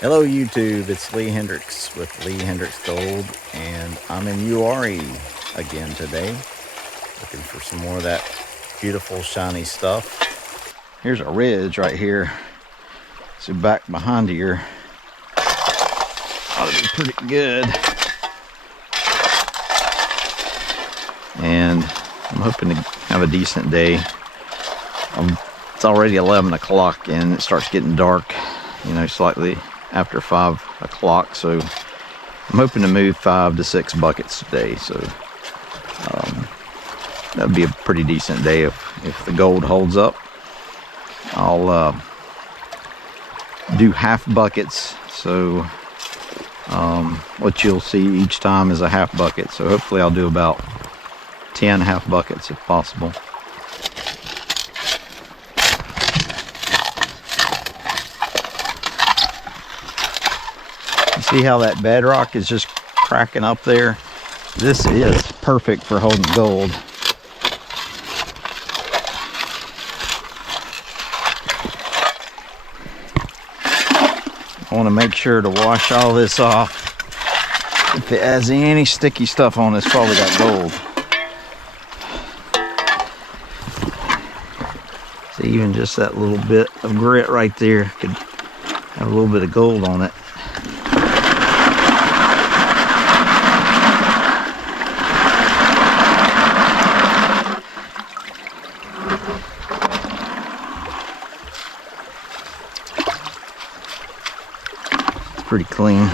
Hello YouTube, it's Lee Hendricks with Lee Hendricks Gold, and I'm in Uwharrie again today, looking for some more of that beautiful shiny stuff. Here's a ridge right here, so back behind here ought to be pretty good, and I'm hoping to have a decent day. It's already 11 o'clock and it starts getting dark, slightly after 5 o'clock, so I'm hoping to move 5 to 6 buckets today. So that would be a pretty decent day if the gold holds up. I'll do half buckets, so what you'll see each time is a half bucket, so hopefully I'll do about 10 half buckets if possible. See how that bedrock is just cracking up there? This is perfect for holding gold. I want to make sure to wash all this off. If it has any sticky stuff on it, it's probably got gold. See, even just that little bit of grit right there could have a little bit of gold on it. Pretty clean.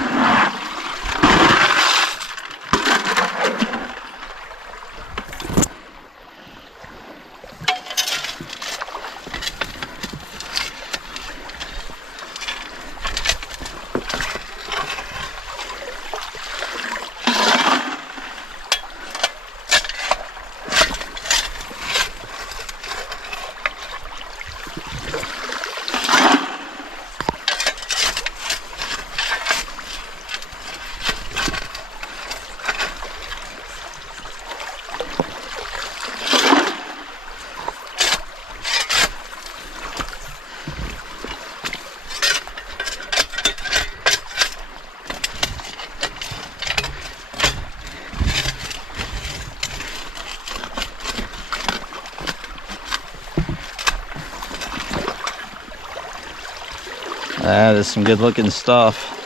That is some good looking stuff.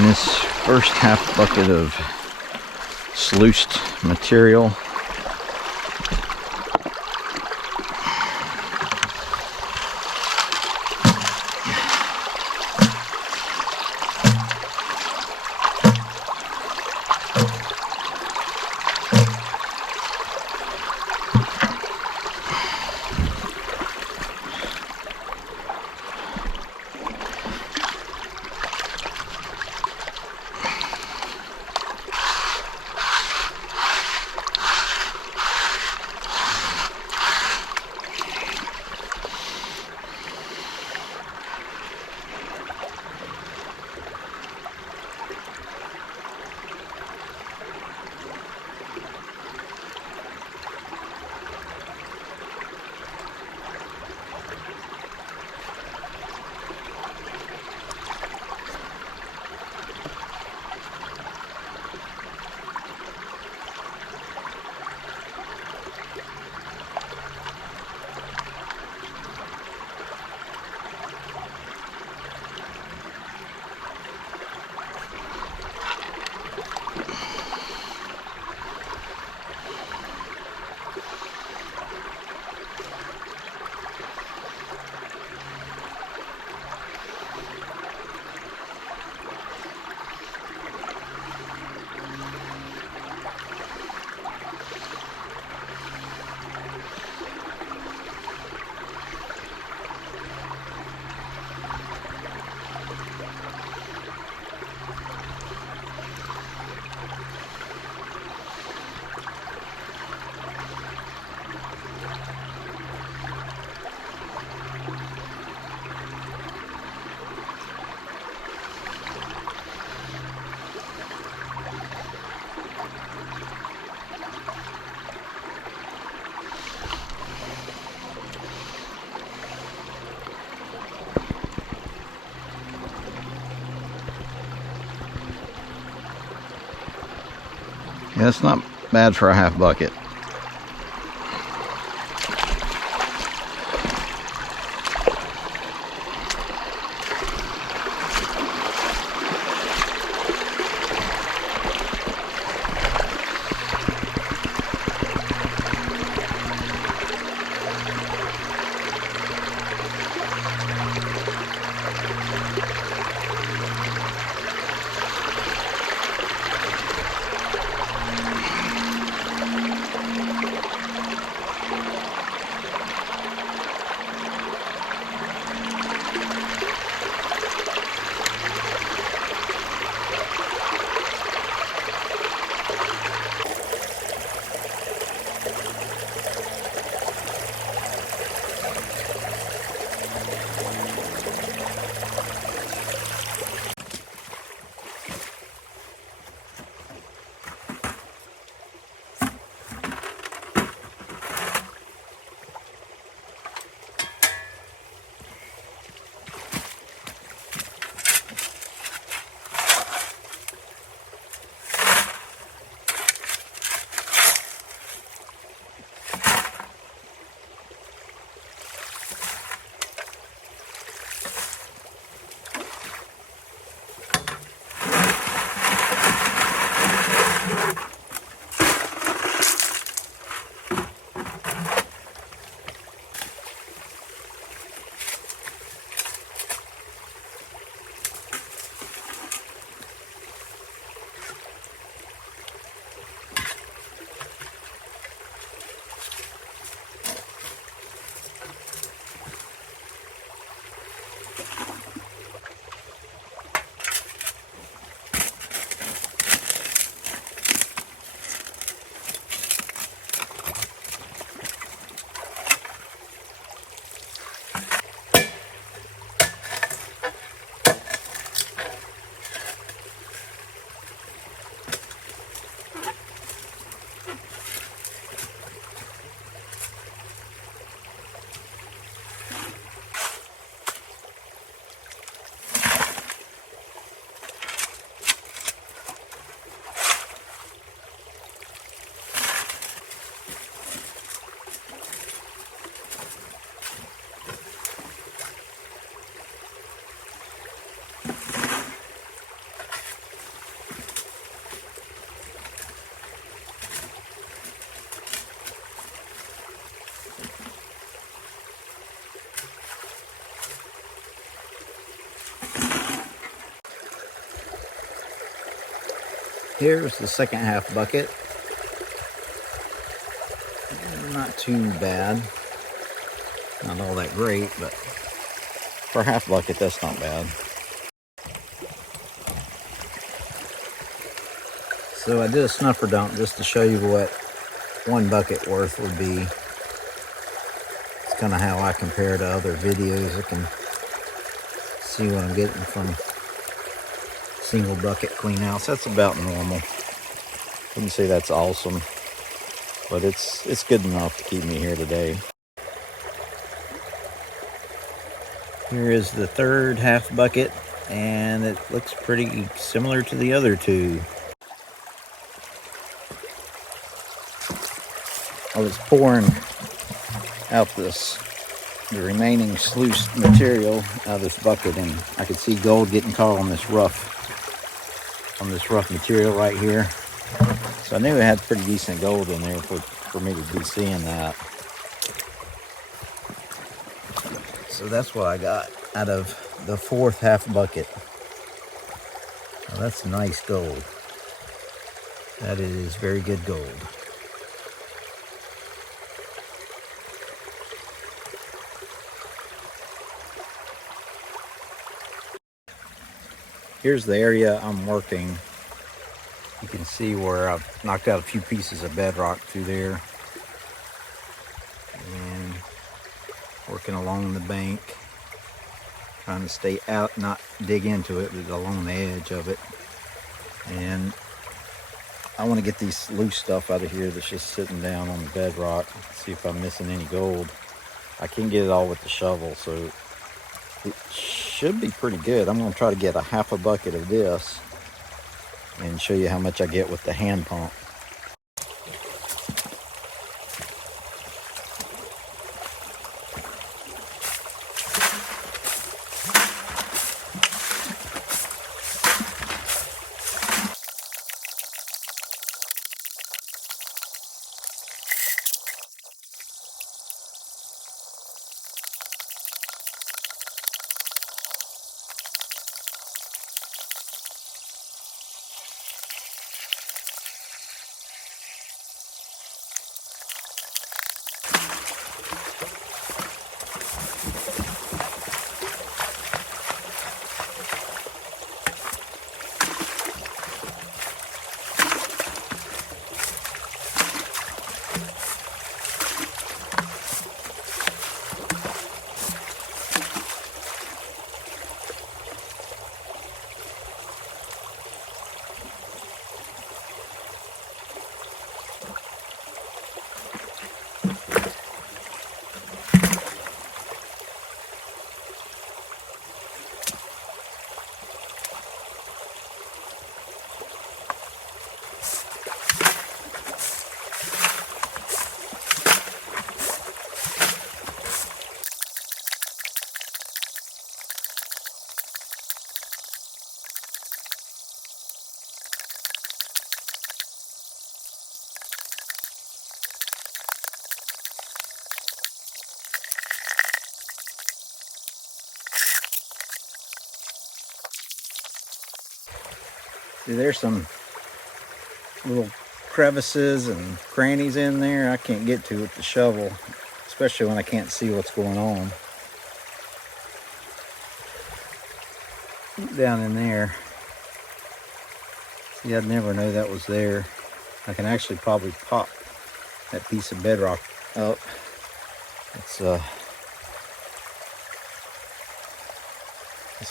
in this first half bucket of sluiced material. Yeah, it's not bad for a half bucket. Here's the second half bucket. Not too bad. Not all that great, but for a half bucket, that's not bad. So I did a snuffer dump just to show you what one bucket worth would be. It's kind of how I compare to other videos. I can see what I'm getting from single bucket clean outs. That's about normal. Wouldn't say that's awesome, but it's good enough to keep me here today. Here is the third half bucket, and it looks pretty similar to the other two. I was pouring out the remaining sluice material out of this bucket, and I could see gold getting caught on this rough material right here. So I knew it had pretty decent gold in there for me to be seeing that. So that's what I got out of the fourth half bucket. Well, that's nice gold. That is very good gold. Here's the area I'm working. You can see where I've knocked out a few pieces of bedrock through there. And working along the bank. Trying to stay out, not dig into it, but along the edge of it. And I want to get these loose stuff out of here that's just sitting down on the bedrock. See if I'm missing any gold. I can get it all with the shovel, so it should be pretty good. I'm going to try to get a half a bucket of this and show you how much I get with the hand pump. See, there's some little crevices and crannies in there I can't get to with the shovel, especially when I can't see what's going on. Down in there. See, I'd never know that was there. I can actually probably pop that piece of bedrock up. It's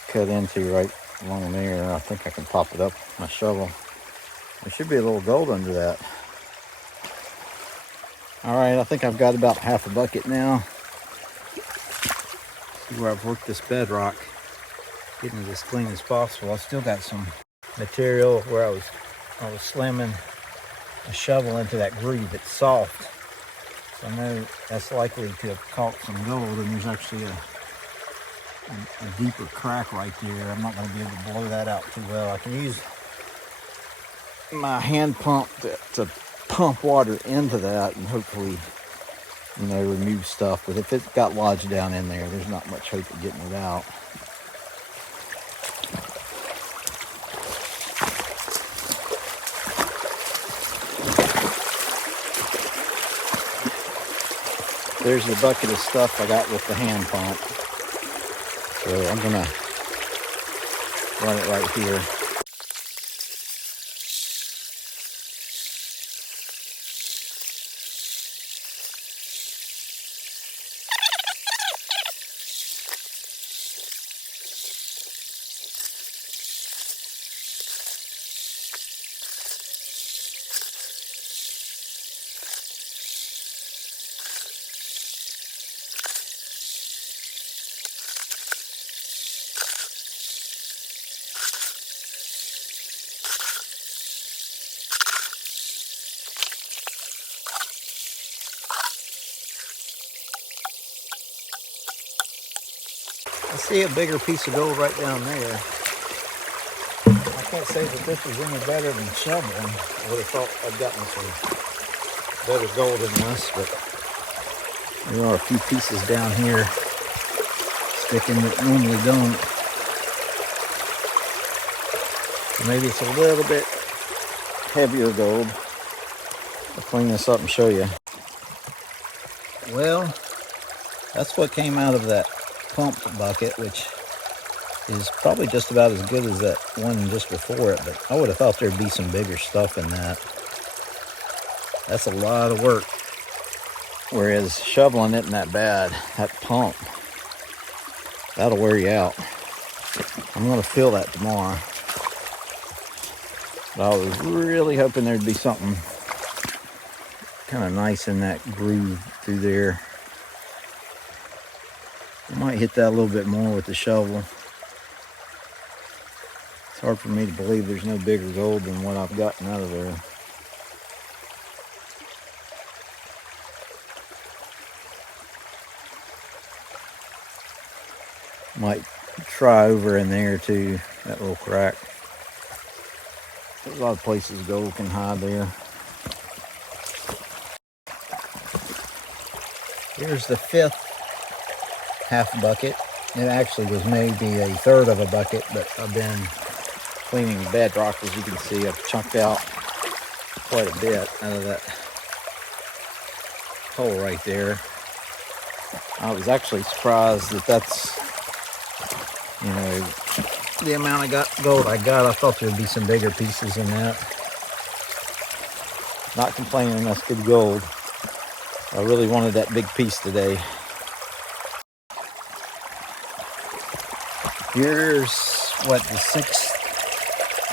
cut into right along there. I think I can pop it up with my shovel. There should be a little gold under that. All right, I think I've got about half a bucket now. See where I've worked this bedrock, getting it as clean as possible. I still got some material where I was slamming a shovel into that groove. It's soft, so I know that's likely to have caught some gold, and there's actually a deeper crack right there. I'm not going to be able to blow that out too well. I can use my hand pump to pump water into that and hopefully, you know, remove stuff. But if it got lodged down in there, there's not much hope of getting it out. there's the bucket of stuff I got with the hand pump. So I'm gonna run it right here. I see a bigger piece of gold right down there. I can't say that this is any better than shoveling. I would have thought I'd gotten some better gold in this, but there are a few pieces down here sticking that normally don't. Maybe it's a little bit heavier gold. I'll clean this up and show you. Well, that's what came out of that pumped bucket, which is probably just about as good as that one just before it, but I would have thought there'd be some bigger stuff in that. That's a lot of work. Whereas shoveling isn't that bad. That pump, that'll wear you out. I'm gonna fill that tomorrow. But I was really hoping there'd be something kind of nice in that groove through there. I might hit that a little bit more with the shovel. It's hard for me to believe there's no bigger gold than what I've gotten out of there. Might try over in there too, that little crack. There's a lot of places gold can hide there. Here's the 5th half bucket. It actually was maybe a 1/3 of a bucket, but I've been cleaning bedrock. As you can see, I've chunked out quite a bit out of that hole right there. I was actually surprised that that's, you know, the amount of gold I got. I thought there'd be some bigger pieces in that. Not complaining, that's good gold. I really wanted that big piece today. Here's what, the 6th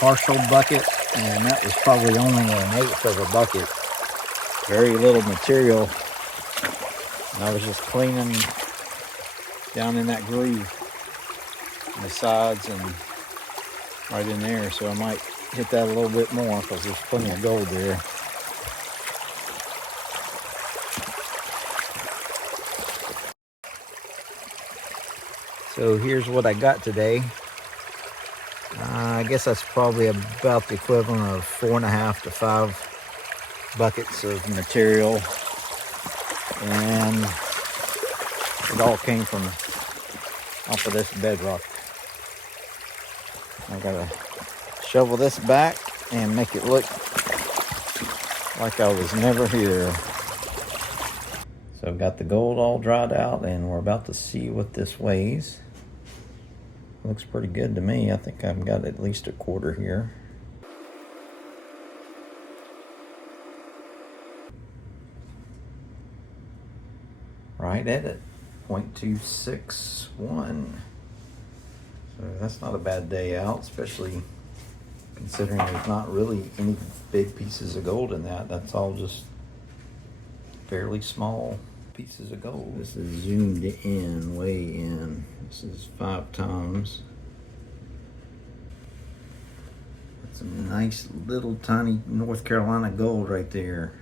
partial bucket, and that was probably only an 1/8 of a bucket. Very little material. And I was just cleaning down in that groove on the sides and right in there, so I might hit that a little bit more because there's plenty of gold there. So here's what I got today. I guess that's probably about the equivalent of 4.5 to 5 buckets of material. And it all came from off of this bedrock. I gotta shovel this back and make it look like I was never here. So I've got the gold all dried out and we're about to see what this weighs. Looks pretty good to me. I think I've got at least 1/4 here. Right at it, 0.261. So that's not a bad day out, especially considering there's not really any big pieces of gold in that. That's all just fairly small pieces of gold. This is zoomed in, way in. This is 5 times. That's some nice little tiny North Carolina gold right there.